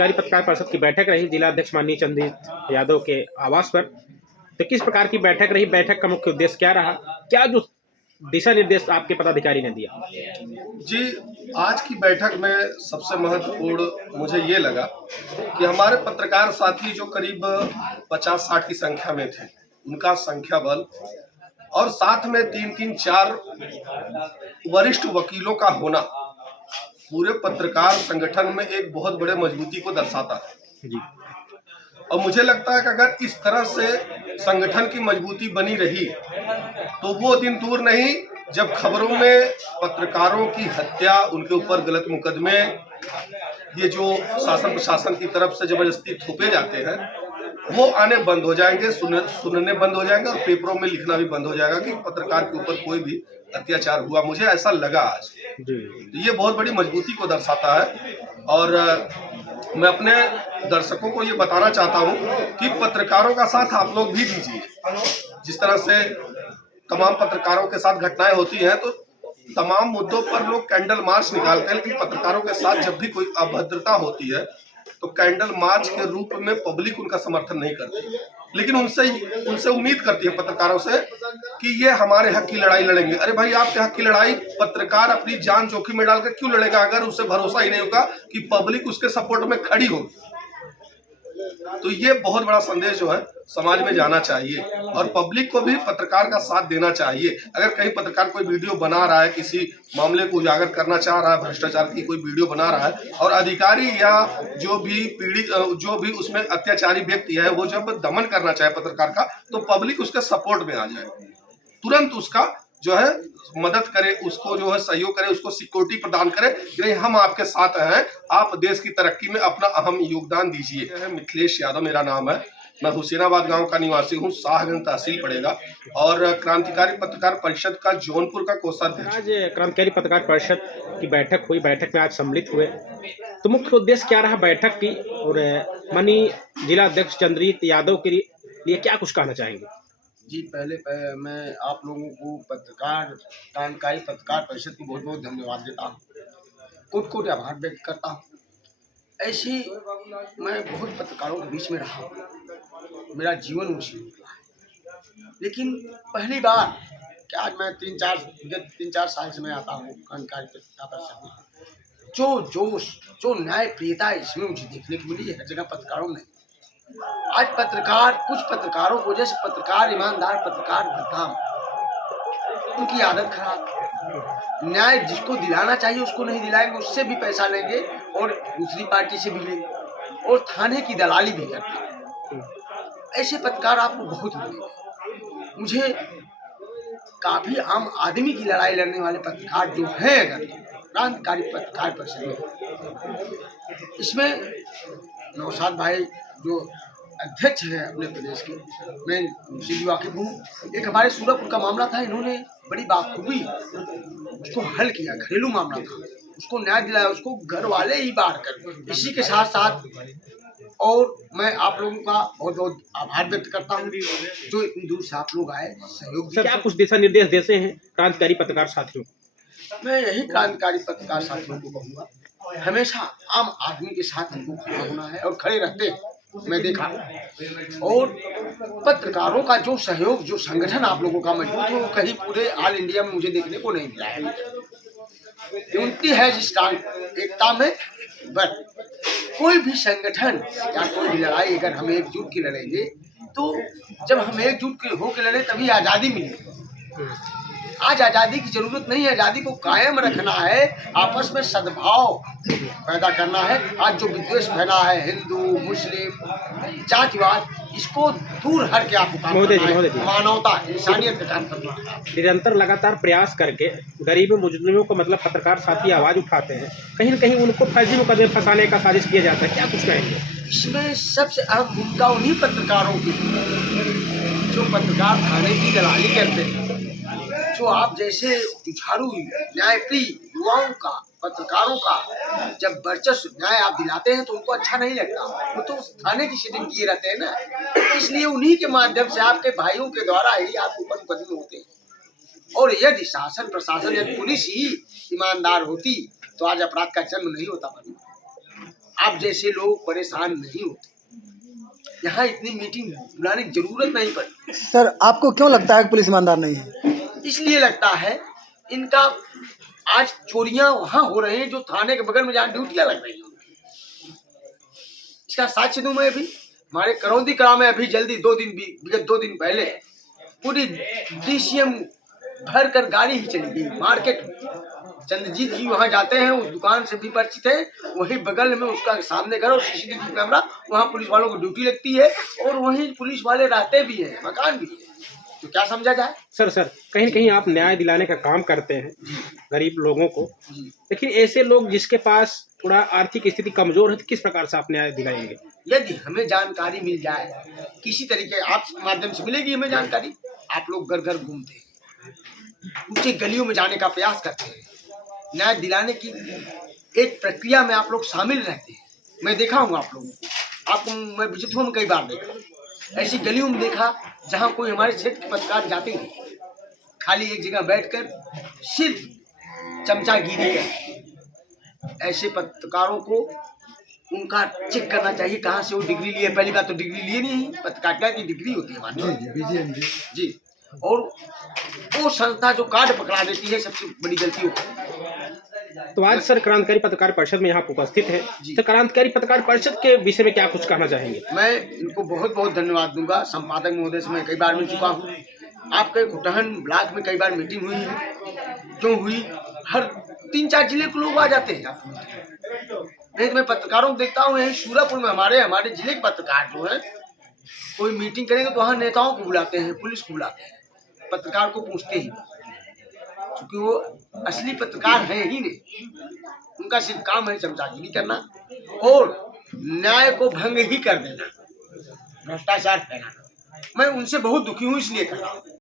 क्रांतिकारी पत्रकार परिषद की बैठक रही जिला अध्यक्ष माननीय चंद्रजीत यादव के आवास पर। तो किस प्रकार की बैठक रही? बैठक का मुख्य उद्देश्य क्या रहा? क्या जो दिशा निर्देश आपके पदाधिकारी ने दिया? जी, आज की बैठक में सबसे महत्वपूर्ण मुझे ये लगा कि हमारे पत्रकार साथी जो करीब 50-60 की संख्या में थे, उनका संख्या बल और साथ में 3-3, 4 वरिष्ठ वकीलों का होना पूरे पत्रकार संगठन में एक बहुत बड़े मजबूती को दर्शाता है। जी। और मुझे लगता है कि अगर इस तरह से संगठन की मजबूती बनी रही तो वो दिन दूर नहीं जब खबरों में पत्रकारों की हत्या, उनके ऊपर गलत मुकदमे, ये जो शासन प्रशासन की तरफ से जबरदस्ती थोपे जाते हैं, वो आने बंद हो जाएंगे, सुनने बंद हो जाएंगे और पेपरों में लिखना भी बंद हो जाएगा कि पत्रकार के ऊपर कोई भी अत्याचार हुआ। मुझे ऐसा लगा आज। तो ये बहुत बड़ी मजबूती को दर्शाता है और मैं अपने दर्शकों को ये बताना चाहता हूँ कि पत्रकारों का साथ आप लोग भी दीजिए। जिस तरह से तमाम पत्रकारों के साथ घटनाएं होती हैं तो तमाम मुद्दों पर लोग कैंडल मार्च निकालते हैं, लेकिन पत्रकारों के साथ जब भी कोई अभद्रता होती है तो कैंडल मार्च के रूप में पब्लिक उनका समर्थन नहीं करती, लेकिन उनसे उम्मीद करती है पत्रकारों से कि ये हमारे हक की लड़ाई लड़ेंगे। अरे भाई, आपके हक की लड़ाई पत्रकार अपनी जान जोखिम में डालकर क्यों लड़ेगा अगर उसे भरोसा ही नहीं होगा कि पब्लिक उसके सपोर्ट में खड़ी होगी? तो ये बहुत बड़ा संदेश जो है समाज में जाना चाहिए और पब्लिक को भी पत्रकार का साथ देना चाहिए। अगर कहीं पत्रकार कोई वीडियो बना रहा है, किसी मामले को उजागर करना चाह रहा है, भ्रष्टाचार की कोई वीडियो बना रहा है और अधिकारी या जो भी पीड़ित, जो भी उसमें अत्याचारी व्यक्ति है, वो जब दमन करना चाहे पत्रकार का, तो पब्लिक उसके सपोर्ट में आ जाए, तुरंत उसका जो है मदद करे, उसको जो है सहयोग करे, उसको सिक्योरिटी प्रदान करे कि हम आपके साथ हैं, आप देश की तरक्की में अपना अहम योगदान दीजिए। मिथिलेश यादव मेरा नाम है, मैं हुसैनाबाद गांव का निवासी हूं, शाहगंज तहसील पड़ेगा और क्रांतिकारी पत्रकार परिषद का जौनपुर का कोषाध्यक्ष। आज क्रांतिकारी पत्रकार परिषद की बैठक हुई, बैठक में आज सम्मिलित हुए, तो मुख्य उद्देश्य क्या रहा बैठक की और माननीय जिला अध्यक्ष चंद्रजीत यादव के लिए क्या कुछ कहना चाहेंगे? जी, पहले मैं आप लोगों को क्रांतिकारी पत्रकार परिषद को बहुत बहुत धन्यवाद देता हूँ, कोटि-कोटि आभार व्यक्त करता हूँ। ऐसे मैं बहुत पत्रकारों के बीच में रहा हूँ, मेरा जीवन उसी में निकला है, लेकिन पहली बार कि आज मैं 3-4 साल से मैं आता हूँ क्रांतिकारी पत्रकार परिषद में, जो जोश, जो न्याय प्रियता इसमें मुझे देखने को मिली है हर जगह पत्रकारों में। आज पत्रकार, कुछ पत्रकारों को जैसे पत्रकार ईमानदार, पत्रकार बदनाम, उनकी आदत खराब, न्याय जिसको दिलाना चाहिए उसको नहीं दिलाएंगे, उससे भी पैसा लेंगे और दूसरी पार्टी से भी लेंगे और थाने की दलाली भी करते हैं। ऐसे पत्रकार आपको बहुत मिलेंगे। मुझे काफी आम आदमी की लड़ाई लड़ने वाले पत्रकार जो हैं अगर क्रांतिकारी पत्रकार परिषद में, इसमें नौशाद भाई जो अध्यक्ष हैं अपने प्रदेश के, मैं उनसे भी वाकिफ हूँ। एक हमारे सूरजपुर का मामला था, इन्होंने बड़ी बाखूबी उसको हल किया, घरेलू मामला था, उसको न्याय दिलाया, उसको घर वाले ही बाहर कर। इसी के साथ साथ और मैं आप लोगों का बहुत बहुत आभार व्यक्त करता हूँ जो इतनी दूर से आप लोग आए, सहयोग दिया। क्या कुछ दिशा निर्देश देते हैं क्रांतिकारी पत्रकार साथियों? मैं यही क्रांतिकारी पत्रकार साथियों को कहूँगा, हमेशा आम आदमी के साथ हमको खड़ा होना है और खड़े रहते हैं। मैं देखा और पत्रकारों का जो सहयोग, जो संगठन आप लोगों का मजबूत है, वो कहीं पूरे ऑल इंडिया में मुझे देखने को नहीं मिला है। यूनिटी है जिस एकता में, बट कोई भी संगठन या कोई भी लड़ाई अगर हम एकजुट की लड़ेंगे तो जब हम एकजुट होकर लड़े तभी आज़ादी मिलेगी। आज आज़ादी की जरूरत नहीं है, आज़ादी को कायम रखना है, आपस में सद्भाव पैदा करना है। आज जो विद्वेष फैला है, हिंदू मुस्लिम जातिवाद, इसको दूर हट के आपको काम करना है, मानवता इंसानियत का काम करना है। निरंतर लगातार प्रयास करके गरीब मुजरिमों को मतलब पत्रकार साथी आवाज उठाते हैं, कहीं न कहीं उनको फर्जी मुकदमे फंसाने का साजिश किया जाता है, क्या कुछ कहेंगे? इसमें सबसे अहम भूमिका उन्हीं पत्रकारों की जो पत्रकार थाने की दलाली करते हैं, जो आप जैसे जुझारू न्यायप्रिय युवाओं का, पत्रकारों का जब वर्चस्व न्याय आप दिलाते हैं तो उनको अच्छा नहीं लगता, वो तो थाने की सीटिंग किए रहते हैं ना, इसलिए उन्हीं के माध्यम से आपके भाइयों के द्वारा ही आपके ऊपर मुकदमे होते हैं। और यदि शासन प्रशासन, यदि पुलिस ही ईमानदार होती तो आज अपराध का जन्म नहीं होता। आप जैसे लोग परेशान नहीं होते। यहाँ इतनी मीटिंग बुलाने की जरूरत नहीं पड़ती। सर आपको क्यों लगता है कि पुलिस ईमानदार नहीं है? इसलिए लगता है इनका आज चोरियां वहां हो रही हैं जो थाने के बगल में जहाँ ड्यूटियां लग रही हैं। इसका साक्ष्य दूं मैं अभी हमारे करौंदी कला में अभी जल्दी विगत 2 दिन पहले पूरी डीसीएम भर कर गाड़ी ही चली गई मार्केट में। चंद्रजीत जी वहाँ जाते हैं, उस दुकान से भी परिचित है, वही बगल में उसका सामने घर और सीसीटीवी कैमरा, वहाँ पुलिस वालों को ड्यूटी लगती है और वहीं पुलिस वाले रहते भी हैं, मकान भी है। तो क्या समझा जाए? सर कहीं न कहीं आप न्याय दिलाने का काम करते हैं गरीब लोगों को, लेकिन ऐसे लोग जिसके पास थोड़ा आर्थिक स्थिति कमजोर है तो किस प्रकार से आप न्याय दिलाएंगे? यदि हमें जानकारी मिल जाए किसी तरीके आप माध्यम से मिलेगी हमें जानकारी। आप लोग घर घर घूमते हैं, ऊंचे गलियों में जाने का प्रयास करते हैं, न्याय दिलाने की एक प्रक्रिया में आप लोग शामिल रहते हैं। मैं देखा हूँ आप लोगों को, आपको मैं विजिट में कई बार देखा, ऐसी गलियों में देखा जहाँ कोई हमारे क्षेत्र के पत्रकार जाते हैं, खाली एक जगह बैठकर सिर्फ चमचागिरी कर। ऐसे पत्रकारों को उनका चेक करना चाहिए कहाँ से वो डिग्री लिए। पहली बात तो डिग्री लिए नहीं, पत्रकारिता की डिग्री होती है हमारी जी, और वो संस्था जो कार्ड पकड़ा देती है सबसे बड़ी गलती होती है। तो आज सर क्रांतिकारी पत्रकार परिषद में यहाँ उपस्थित है, तो क्रांतिकारी पत्रकार परिषद के विषय में क्या कुछ कहना चाहेंगे? मैं इनको बहुत बहुत धन्यवाद दूंगा। संपादक महोदय से मैं कई बार मिल चुका हूँ, आपके खुटहन ब्लॉक में कई बार मीटिंग हुई है, क्यों हुई, हर 3-4 जिले के लोग आ जाते हैं। नहीं तो मैं पत्रकारों को देखता हूँ यही सूरापुर में हमारे जिले के पत्रकार जो है कोई मीटिंग करेंगे तो वहाँ नेताओं को बुलाते हैं, पुलिस को बुलाते हैं, पत्रकार को पूछते ही, क्योंकि वो असली पत्रकार हैं ही नहीं। उनका सिर्फ काम है चमचागिरी करना और न्याय को भंग ही कर देना, भ्रष्टाचार फैलाना। मैं उनसे बहुत दुखी हूँ, इसलिए कर रहा हूँ।